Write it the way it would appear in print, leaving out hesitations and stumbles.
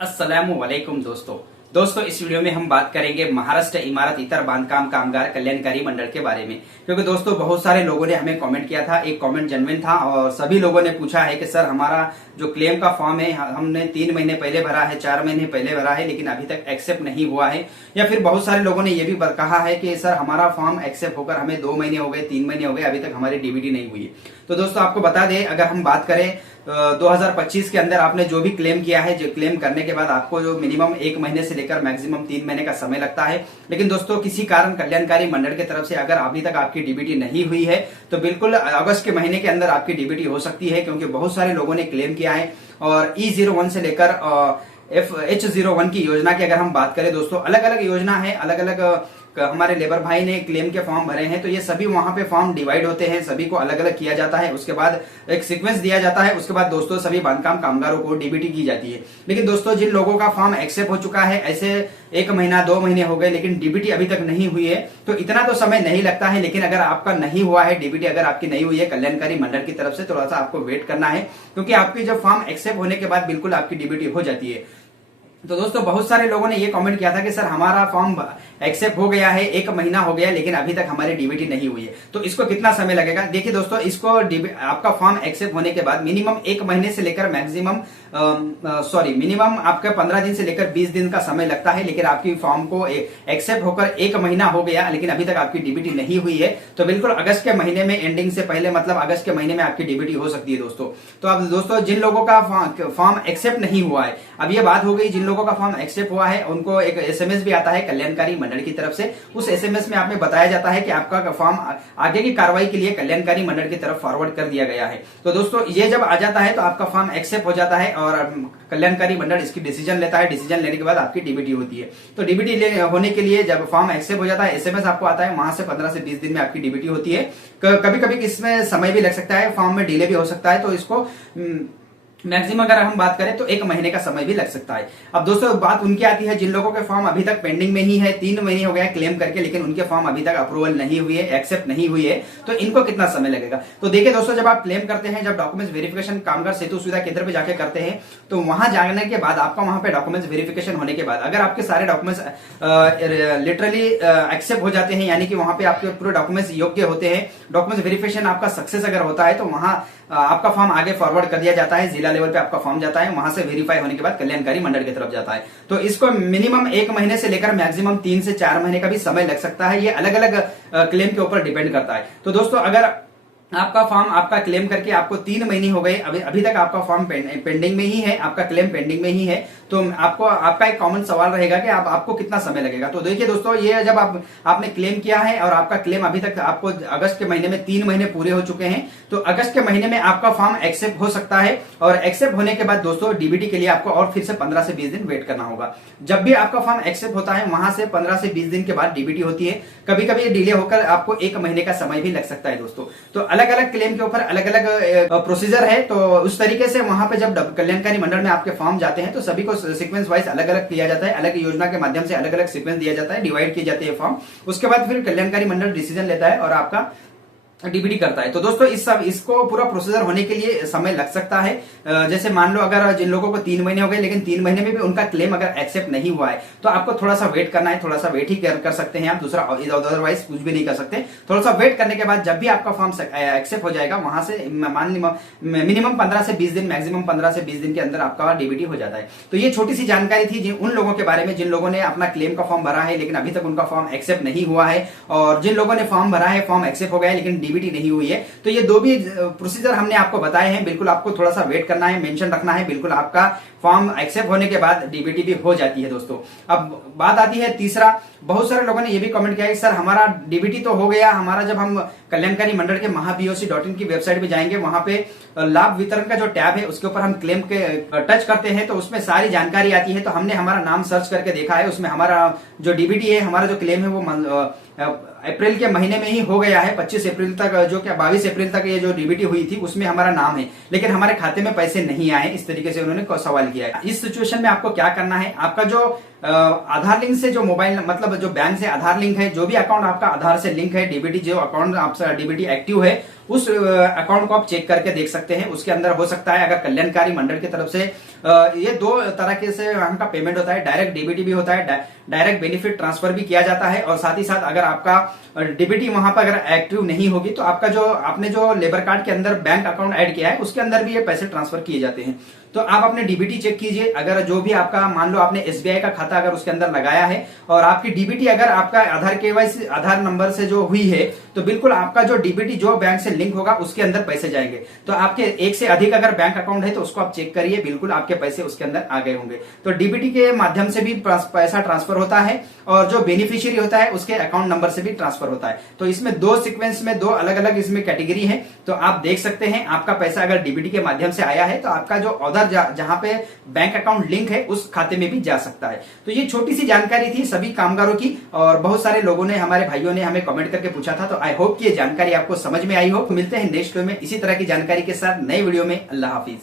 अस्सलामुअलैकुम दोस्तों इस वीडियो में हम बात करेंगे महाराष्ट्र इमारत इतर बांधकाम कामगार कल्याणकारी मंडल के बारे में। क्योंकि दोस्तों बहुत सारे लोगों ने हमें कमेंट किया था, एक कमेंट जेन्युइन था और सभी लोगों ने पूछा है कि सर हमारा जो क्लेम का फॉर्म है हमने 3 महीने पहले भरा है, 4 महीने पहले भरा है, लेकिन अभी तक एक्सेप्ट नहीं हुआ है। या फिर बहुत सारे लोगों ने यह भी कहा है कि सर हमारा फॉर्म एक्सेप्ट होकर हमें 2 महीने हो गए, 3 महीने हो गए, अभी तक हमारी डीबीटी नहीं हुई है। तो दोस्तों आपको बता दें, अगर हम बात करें 2025 के अंदर आपने जो भी क्लेम किया है, जो क्लेम करने के बाद आपको जो मिनिमम 1 महीने से लेकर मैक्सिमम 3 महीने का समय लगता है। लेकिन दोस्तों किसी कारण कल्याणकारी मंडल की तरफ से अगर अभी तक आपकी डीबीटी नहीं हुई है तो बिल्कुल अगस्त के महीने के अंदर आपकी डीबीटी हो सकती है, क्योंकि बहुत सारे लोगों ने क्लेम किया है। और E01 से लेकर H01 की योजना की अगर हम बात करें दोस्तों, अलग अलग योजना है, अलग अलग हमारे लेबर भाई ने क्लेम के फॉर्म भरे हैं, तो ये सभी वहां पे फॉर्म डिवाइड होते हैं, सभी को अलग अलग किया जाता है, उसके बाद एक सीक्वेंस दिया जाता है, उसके बाद दोस्तों सभी बांधकाम कामगारों को डीबीटी की जाती है। लेकिन दोस्तों जिन लोगों का फॉर्म एक्सेप्ट हो चुका है, ऐसे 1 महीना 2 महीने हो गए लेकिन डीबीटी अभी तक नहीं हुई है, तो इतना तो समय नहीं लगता है। लेकिन अगर आपका नहीं हुआ है डीबीटी, अगर आपकी नहीं हुई है कल्याणकारी मंडल की तरफ से, थोड़ा सा आपको वेट करना है, क्योंकि आपकी जब फॉर्म एक्सेप्ट होने के बाद बिल्कुल आपकी डीबीटी हो जाती है। तो दोस्तों बहुत सारे लोगों ने ये कमेंट किया था कि सर हमारा फॉर्म एक्सेप्ट हो गया है, 1 महीना हो गया लेकिन अभी तक हमारी डीबीटी नहीं हुई है, तो इसको कितना समय लगेगा। देखिए दोस्तों, इसको आपका फॉर्म एक्सेप्ट होने के बाद मिनिमम 1 महीने से लेकर मिनिमम आपका 15 दिन से लेकर 20 दिन का समय लगता है। लेकिन आपकी फॉर्म को एक्सेप्ट होकर 1 महीना हो गया लेकिन अभी तक आपकी डीबीटी नहीं हुई है, तो बिल्कुल अगस्त के महीने में एंडिंग से पहले, मतलब अगस्त के महीने में आपकी डीबीटी हो सकती है दोस्तों। तो अब दोस्तों जिन लोगों का फॉर्म एक्सेप्ट नहीं हुआ है, अब ये बात हो गई, जिन लोगों का फॉर्म एक्सेप्ट हुआ है उनको एक एसएमएस भी आता है कल्याणकारी मंडल की तरफ से। उस एसएमएस में आपने बताया जाता है कि आपका फॉर्म आगे की कार्रवाई के लिए कल्याणकारी मंडल की तरफ फॉरवर्ड कर दिया गया है। तो दोस्तों ये जब आ जाता है तो आपका फॉर्म एक्सेप्ट हो जाता है और कल्याणकारी मंडल इसकी डिसीजन लेता है। डिसीजन लेने के बाद आपकी डीबीटी होती है। तो डीबीटी होने के लिए जब फॉर्म एक्सेप्ट हो जाता है, एसएमएस आपको आता है, वहां से 15 से 20 दिन में आपकी डीबीटी होती है। कभी कभी इसमें समय भी लग सकता है, फॉर्म में डिले भी हो सकता है, तो इसको मैक्सिमम अगर हम बात करें तो 1 महीने का समय भी लग सकता है। अब दोस्तों बात उनकी आती है जिन लोगों के फॉर्म अभी तक पेंडिंग में ही है, 3 महीने हो गए क्लेम करके, लेकिन उनके फॉर्म अभी तक अप्रूवल नहीं हुई है, एक्सेप्ट नहीं हुई है, तो इनको कितना समय लगेगा। तो देखिए दोस्तों, जब आप क्लेम करते हैं, जब डॉक्यूमेंट्स वेरिफिकेशन कामगार सेतु सुविधा केंद्र पे जाके करते हैं, तो वहां जाने के बाद आपका वहां पे डॉक्यूमेंट्स वेरिफिकेशन होने के बाद अगर आपके सारे डॉक्यूमेंट्स लिटरली एक्सेप्ट हो जाते हैं, यानी कि वहां पे आपके पूरे डॉक्यूमेंट्स योग्य होते हैं, डॉक्यूमेंट्स वेरिफिकेशन आपका सक्सेस अगर होता है, तो वहां आपका फॉर्म आगे फॉरवर्ड कर दिया जाता है, जिला लेवल पे आपका फॉर्म जाता है, वहां से वेरीफाई होने के बाद कल्याणकारी मंडल की तरफ जाता है। तो इसको मिनिमम 1 महीने से लेकर मैक्सिमम 3 से 4 महीने का भी समय लग सकता है। ये अलग अलग क्लेम के ऊपर डिपेंड करता है। तो दोस्तों अगर आपका फॉर्म आपका क्लेम करके आपको 3 महीने हो गए, अभी तक आपका फॉर्म पेंडिंग में ही है, आपका क्लेम पेंडिंग में ही है, तो आपका एक कॉमन सवाल रहेगा कि आपको कितना समय लगेगा। तो देखिए दोस्तों, ये जब आपने क्लेम किया है और आपका क्लेम अभी तक आपको अगस्त के महीने में 3 महीने पूरे हो चुके हैं, तो अगस्त के महीने में आपका फॉर्म एक्सेप्ट हो सकता है। और एक्सेप्ट होने के बाद दोस्तों डीबीटी के लिए आपको और फिर से 15 से 20 दिन वेट करना होगा। जब भी आपका फॉर्म एक्सेप्ट होता है, वहां से 15 से 20 दिन के बाद डीबीटी होती है। कभी कभी डिले होकर आपको 1 महीने का समय भी लग सकता है दोस्तों। तो अलग अलग क्लेम के ऊपर अलग अलग प्रोसीजर है। तो उस तरीके से वहां पे जब कल्याणकारी मंडल में आपके फॉर्म जाते हैं, तो सभी को सीक्वेंस वाइज अलग अलग किया जाता है, अलग योजना के माध्यम से अलग अलग सीक्वेंस दिया जाता है, डिवाइड किए जाते हैं फॉर्म। उसके बाद फिर कल्याणकारी मंडल डिसीजन लेता है और आपका डीबीटी करता है। तो दोस्तों इसको पूरा प्रोसीजर होने के लिए समय लग सकता है। जैसे मान लो अगर जिन लोगों को 3 महीने हो गए लेकिन 3 महीने में भी उनका क्लेम अगर एक्सेप्ट नहीं हुआ है, तो आपको थोड़ा सा वेट करना है, थोड़ा सा वेट ही कर सकते हैं आप, दूसरा अदरवाइज कुछ भी नहीं कर सकते। थोड़ा सा वेट करने के बाद जब भी आपका फॉर्म एक्सेप्ट हो जाएगा, वहां से मिनिमम 15 से 20 दिन, मैक्सिमम 15 से 20 दिन के अंदर आपका डीबीटी हो जाता है। तो ये छोटी सी जानकारी थी उन लोगों के बारे में जिन लोगों ने अपना क्लेम का फॉर्म भरा है लेकिन अभी तक उनका फॉर्म एक्सेप्ट नहीं हुआ है, और जिन लोगों ने फॉर्म भरा है, फॉर्म एक्सेप्ट हो गया है लेकिन डीबीटी नहीं हुई है। तो ये 2 भी प्रोसीजर हमने आपको बताए हैं। बिल्कुल आपको थोड़ा सा वेट करना है, मेंशन रखना है, बिल्कुल आपका फॉर्म एक्सेप्ट होने के बाद डीबीटी भी हो जाती है दोस्तों। अब बात आती है तीसरा, बहुत सारे लोगों ने ये भी कमेंट किया है सर हमारा डीबीटी तो हो गया हमारा, जब हम कल्याणकारी मंडल के महापीओसी.in की वेबसाइट पे जाएंगे, वहां पे लाभ वितरण का जो टैब है उसके ऊपर हम क्लेम के टच करते हैं, तो उसमें सारी जानकारी आती है। तो हमने हमारा नाम सर्च करके देखा है, उसमें हमारा जो डीबीटी है, हमारा जो क्लेम है वो अप्रैल के महीने में ही हो गया है। 25 अप्रैल तक, जो क्या 22 अप्रैल तक ये जो डीबीटी हुई थी, उसमें हमारा नाम है, लेकिन हमारे खाते में पैसे नहीं आए। इस तरीके से उन्होंने सवाल किया है। इस सिचुएशन में आपको क्या करना है, आपका जो आधार लिंक से जो मोबाइल, मतलब जो बैंक से आधार लिंक है, जो भी अकाउंट आपका आधार से लिंक है, डीबीटी जो अकाउंट आपका डीबीटी एक्टिव है, उस अकाउंट को आप चेक करके देख सकते हैं। उसके अंदर हो सकता है अगर कल्याणकारी मंडल की तरफ से ये दो तरह के से वहां का पेमेंट होता है। डायरेक्ट डीबीटी भी होता है, डायरेक्ट बेनिफिट ट्रांसफर भी किया जाता है, और साथ ही साथ अगर आपका डीबीटी वहां पर अगर एक्टिव नहीं होगी तो आपका जो आपने जो लेबर कार्ड के अंदर बैंक अकाउंट ऐड किया है उसके अंदर भी ये पैसे ट्रांसफर किए जाते हैं। तो आप अपने डीबीटी चेक कीजिए, अगर जो भी आपका मान लो आपने एसबीआई का खाता अगर उसके अंदर लगाया है और आपकी डीबीटी अगर आपका आधार केवाईसी आधार नंबर से जो हुई है तो बिल्कुल आपका जो डीबीटी जो बैंक से लिंक होगा उसके अंदर पैसे जाएंगे। तो आपके एक से अधिक अगर बैंक अकाउंट है तो उसको आप चेक करिए, बिल्कुल आपके पैसे उसके अंदर आ गए होंगे। तो डीबीटी के माध्यम से भी पैसा ट्रांसफर होता है और जो बेनिफिशियरी होता है उसके अकाउंट नंबर से भी ट्रांसफर होता है। तो इसमें दो सीक्वेंस में दो अलग अलग इसमें कैटेगरी है। तो आप देख सकते हैं आपका पैसा अगर डीबीटी के माध्यम से आया है तो आपका जो अदर जहां पे बैंक अकाउंट लिंक है उस खाते में भी जा सकता है। तो ये छोटी सी जानकारी थी सभी कामगारों की, और बहुत सारे लोगों ने हमारे भाइयों ने हमें कमेंट करके पूछा था। तो आई होप कि ये जानकारी आपको समझ में आई हो। मिलते हैं नेक्स्ट वीडियो में इसी तरह की जानकारी के साथ नए वीडियो में। अल्लाह हाफिज।